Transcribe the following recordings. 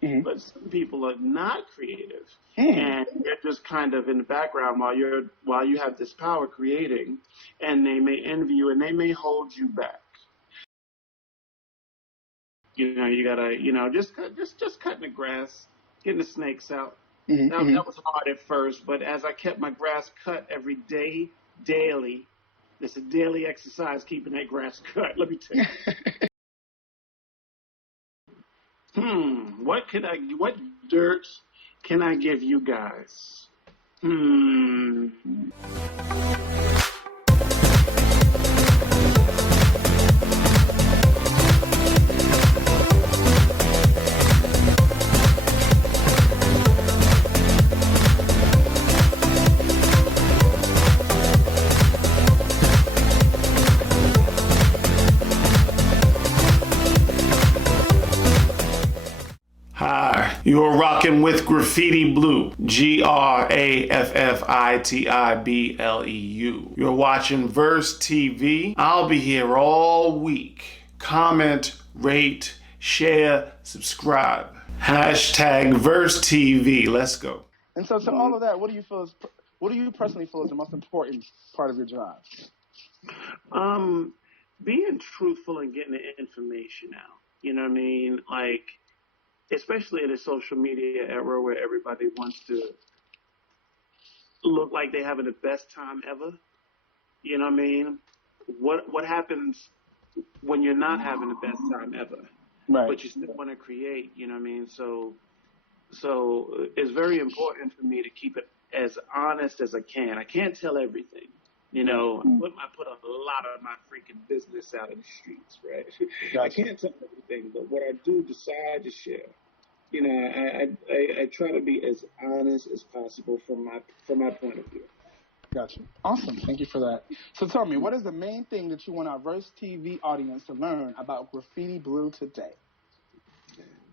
but some people are not creative, Mm. and they're just kind of in the background while you have this power creating, and they may envy you and they may hold you back. You gotta, just cutting the grass, getting the snakes out. That was hard at first, but as I kept my grass cut every day, daily, it's a daily exercise keeping that grass cut. Let me tell you. What dirt can I give you guys? Hi, you're rocking with Graffiti Bleu, GRAFFITIBLEU. You're watching Verse TV. I'll be here all week. Comment, rate, share, subscribe. Hashtag Verse TV. Let's go. And so all of that, what do you personally feel is the most important part of your job? Being truthful and getting the information out. You know what I mean? Like, especially in a social media era where everybody wants to look like they're having the best time ever. You know what I mean? What happens when you're not having the best time ever? Right. But you still want to create, you know what I mean? So it's very important for me to keep it as honest as I can. I can't tell everything. I put a lot of my freaking business out in the streets, right? Gotcha. I can't tell everything, but what I do decide to share. I try to be as honest as possible from my point of view. Gotcha. Awesome. Thank you for that. So tell me, what is the main thing that you want our Verse TV audience to learn about Graffiti Bleu today?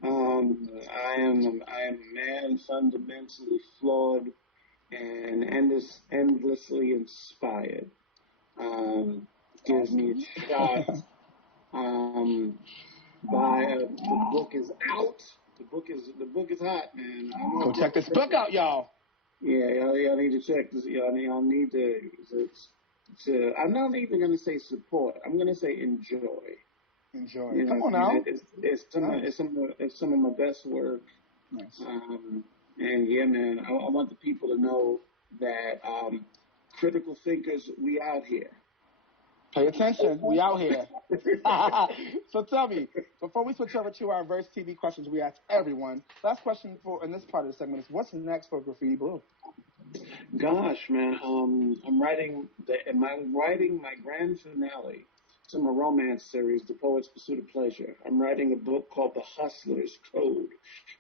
I am a man fundamentally flawed and endlessly inspired. Gives me a shot. The book is out. The book is hot, man. Go check this book out, y'all. Yeah, y'all need to check this. Y'all need to. I'm not even gonna say support. I'm gonna say enjoy. Enjoy. Come on now. It's some of my best work. Nice. And yeah, man, I want the people to know that critical thinkers, we out here. Pay attention. We out here. So tell me, before we switch over to our Verse TV questions we ask everyone, last question in this part of the segment is, what's next for Graffiti Bleu? Gosh, man, I'm writing my grand finale to my romance series, The Poet's Pursuit of Pleasure. I'm writing a book called The Hustler's Code,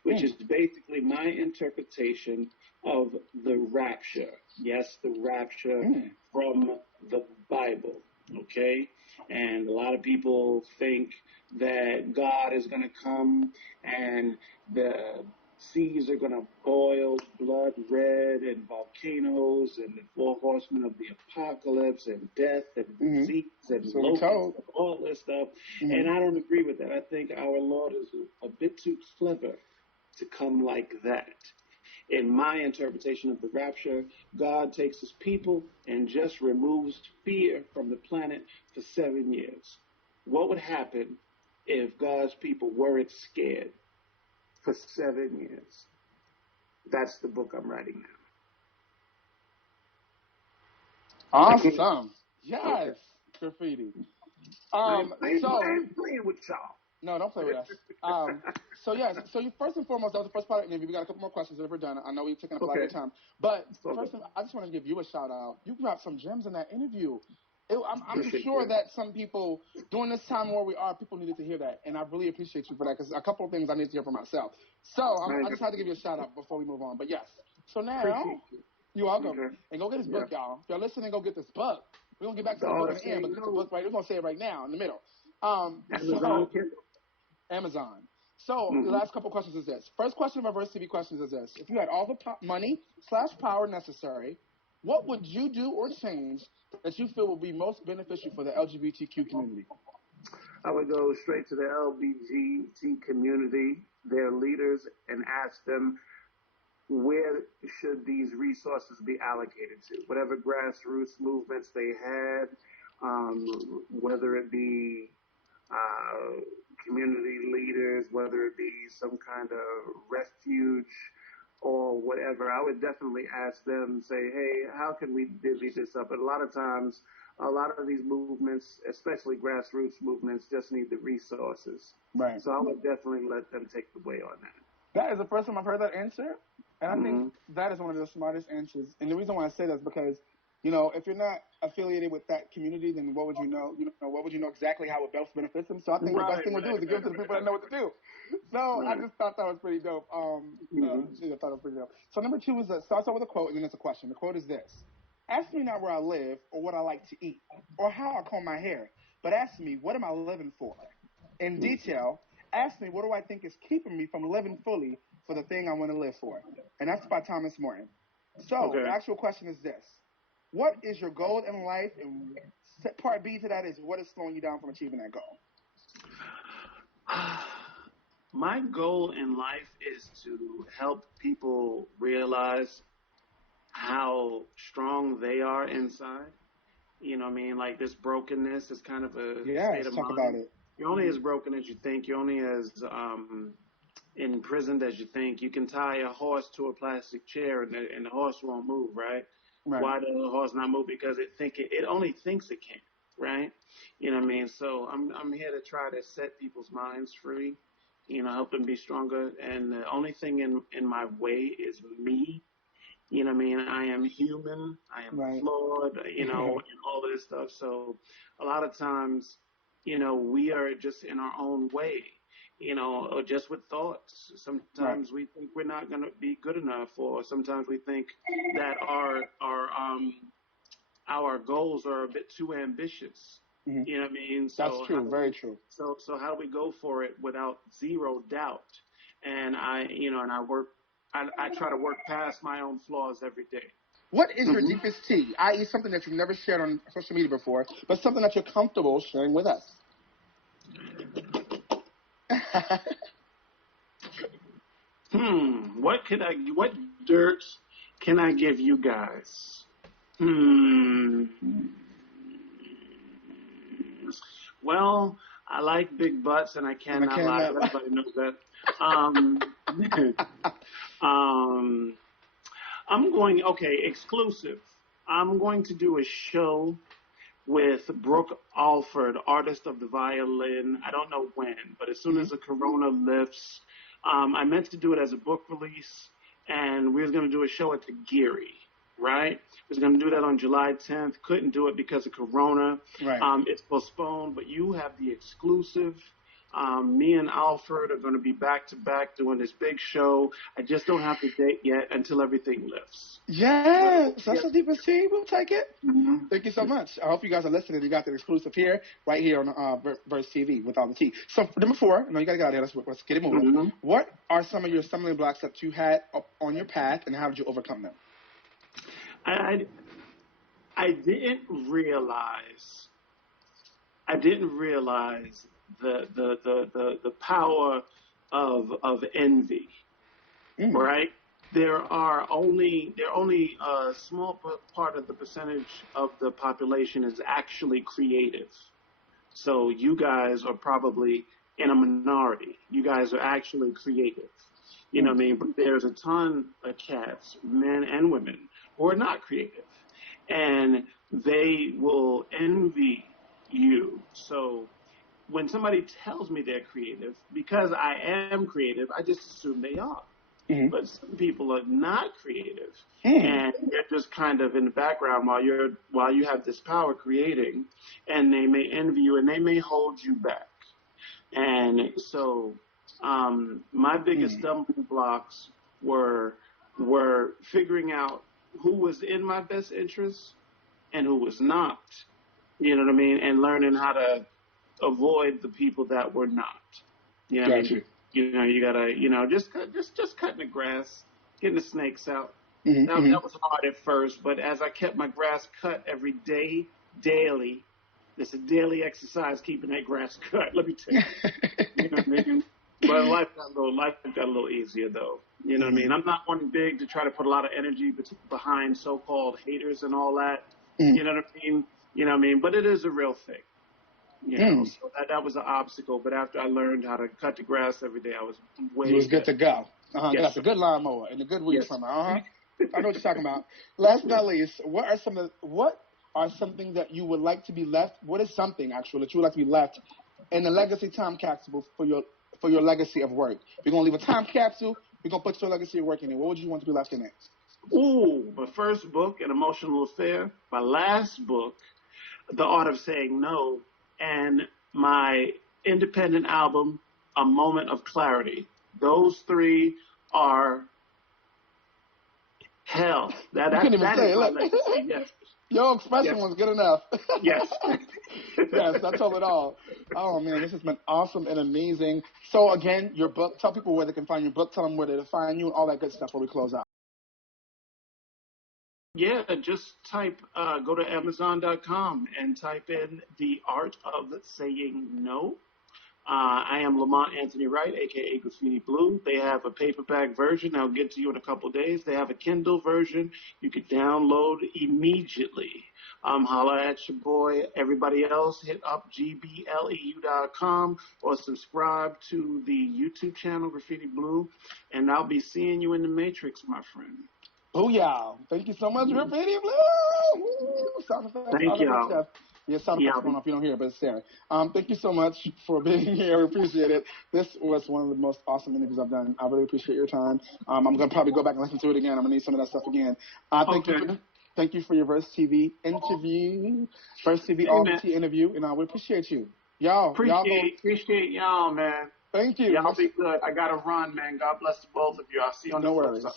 which is basically my interpretation of the rapture. Yes, the rapture from the Bible, okay? And a lot of people think that God is going to come and the seas are going to boil blood red and volcanoes and the four horsemen of the apocalypse and death and disease and locusts and all this stuff. And I don't agree with that. I think our Lord is a bit too clever to come like that. In my interpretation of the rapture, God takes his people and just removes fear from the planet for 7 years. What would happen if God's people weren't scared for 7 years? That's the book I'm writing now. Awesome. Yes. Okay. Graffiti. I ain't playing with y'all. No, don't play with us. So you first and foremost, that was the first part of the interview. We got a couple more questions if we're done. I know we've taken up a lot of your time. But first, I just want to give you a shout out. You dropped some gems in that interview. I'm sure that some people, during this time where we are, people needed to hear that. And I really appreciate you for that, because a couple of things I need to hear for myself. So I just had to give you a shout out before we move on. But yes. So now, you're welcome. And go get this book, y'all. If y'all listening, go get this book. We're going to get back to the book in the end, but get the book right. We're going to say it right now in the middle. Amazon. So the last couple questions is this. First question of our Verse TV questions is this. If you had all the money/power necessary, what would you do or change that you feel will be most beneficial for the LGBTQ community? I would go straight to the LBGT community, their leaders, and ask them, where should these resources be allocated to? Whatever grassroots movements they had, whether it be community leaders, whether it be some kind of refuge or whatever, I would definitely ask them, say, hey, how can we divvy this up? But a lot of times, a lot of these movements, especially grassroots movements, just need the resources. Right. So I would definitely let them take the way on that. That is the first time I've heard that answer, and I think that is one of the smartest answers. And the reason why I say that is because, if you're not affiliated with that community, then what would you know? What would you know exactly how it benefits them? So I think the best thing to do is to give it to the people that know what to do. So I just thought that was pretty dope. I thought it was pretty dope. So number 2 is starts out with a quote, and then it's a question. The quote is this: "Ask me not where I live or what I like to eat or how I comb my hair, but ask me what am I living for? In detail, ask me what do I think is keeping me from living fully for the thing I want to live for." And that's by Thomas Morton. So the actual question is this: what is your goal in life? And part B to that is, what is slowing you down from achieving that goal? My goal in life is to help people realize how strong they are inside. You know what I mean? Like, this brokenness is kind of a state of mind. About it. You're only as broken as you think. You're only as imprisoned as you think. You can tie a horse to a plastic chair and the horse won't move, right? Why does the horse not move? Because it only thinks it can, right? You know what I mean? So I'm here to try to set people's minds free, help them be stronger. And the only thing in my way is me. You know what I mean? I am human. I am flawed, and all of this stuff. So a lot of times, we are just in our own way, or just with thoughts. Sometimes we think we're not going to be good enough, or sometimes we think that our goals are a bit too ambitious. You know what I mean? So that's true. Very true. So how do we go for it without zero doubt? And I try to work past my own flaws every day. What is your deepest tea, i.e. something that you've never shared on social media before, but something that you're comfortable sharing with us? What dirt can I give you guys? Well, I like big butts, and I cannot lie. Everybody knows that. Exclusive. I'm going to do a show with Brooke Alford, artist of the violin. I don't know when, but as soon as the corona lifts, I meant to do it as a book release, and we was going to do a show at the Geary, right? We was going to do that on July 10th. Couldn't do it because of corona. Right. It's postponed, but you have the exclusive. Me and Alfred are going to be back-to-back doing this big show. I just don't have the date yet until everything lifts. Yes, that's the deepest tea. We'll take it. Thank you so much. I hope you guys are listening. You got the exclusive here, right here on Verse TV with all the tea. So number 4, no, you got to get out of here. Let's get it moving. What are some of your stumbling blocks that you had on your path, and how did you overcome them? I didn't realize the power of envy, right? There are only a small part of the percentage of the population is actually creative. So you guys are probably in a minority. You guys are actually creative. You know what I mean? But there's a ton of cats, men and women, who are not creative. And they will envy you. So when somebody tells me they're creative, because I am creative, I just assume they are. But some people are not creative, and they're just kind of in the background while you have this power creating, and they may envy you and they may hold you back. And so my biggest stumbling blocks were figuring out who was in my best interest and who was not. You know what I mean? And learning how to avoid the people that were not. You know what I mean? You gotta, just cutting the grass, getting the snakes out. That was hard at first, but as I kept my grass cut every day, daily, It's a daily exercise keeping that grass cut. Let me tell you. You know what I mean? But life got a little easier though. You know what I mean? I'm not one big to try to put a lot of energy behind so-called haters and all that. You know what I mean? You know what I mean? But it is a real thing. You know, so that was an obstacle. But after I learned how to cut the grass every day, I was way. You was good to go. Yes, that's a good lawnmower and a good weed trimmer. I know what you're talking about. Last but not least, what are something that you would like to be left? What is something actually that you would like to be left in the legacy time capsule for your legacy of work? We're gonna leave a time capsule. We're gonna put your legacy of work in it. What would you want to be left in it? Ooh, my first book, An Emotional Affair. My last book, The Art of Saying No, and my independent album, A Moment of Clarity. Those three are hell. You couldn't even say it. Look. Yes. Your expression was good enough. Yes. Yes, that told it all. Oh, man, this has been awesome and amazing. So, again, your book, tell people where they can find your book, tell them where they can find you, and all that good stuff before we close out. Yeah, just go to Amazon.com and type in The Art of Saying No. I am LaMont Anthony Wright, a.k.a. Graffiti Bleu. They have a paperback version I'll get to you in a couple of days. They have a Kindle version you can download immediately. Holla at your boy. Everybody else, hit up gbleu.com or subscribe to the YouTube channel, Graffiti Bleu, and I'll be seeing you in the Matrix, my friend. Booyah. Thank you so much, Graffiti Bleu. Sound effects, Thank y'all. Yeah, sound effects going off. You don't hear it, but it's there. Thank you so much for being here. We appreciate it. This was one of the most awesome interviews I've done. I really appreciate your time. I'm going to probably go back and listen to it again. I'm going to need some of that stuff again. Thank you for your Verse TV interview. Verse TV all-tea interview, and we appreciate you. Appreciate y'all, man. Thank you. Y'all be good. I got to run, man. God bless the both of you. I'll see you on the flip side.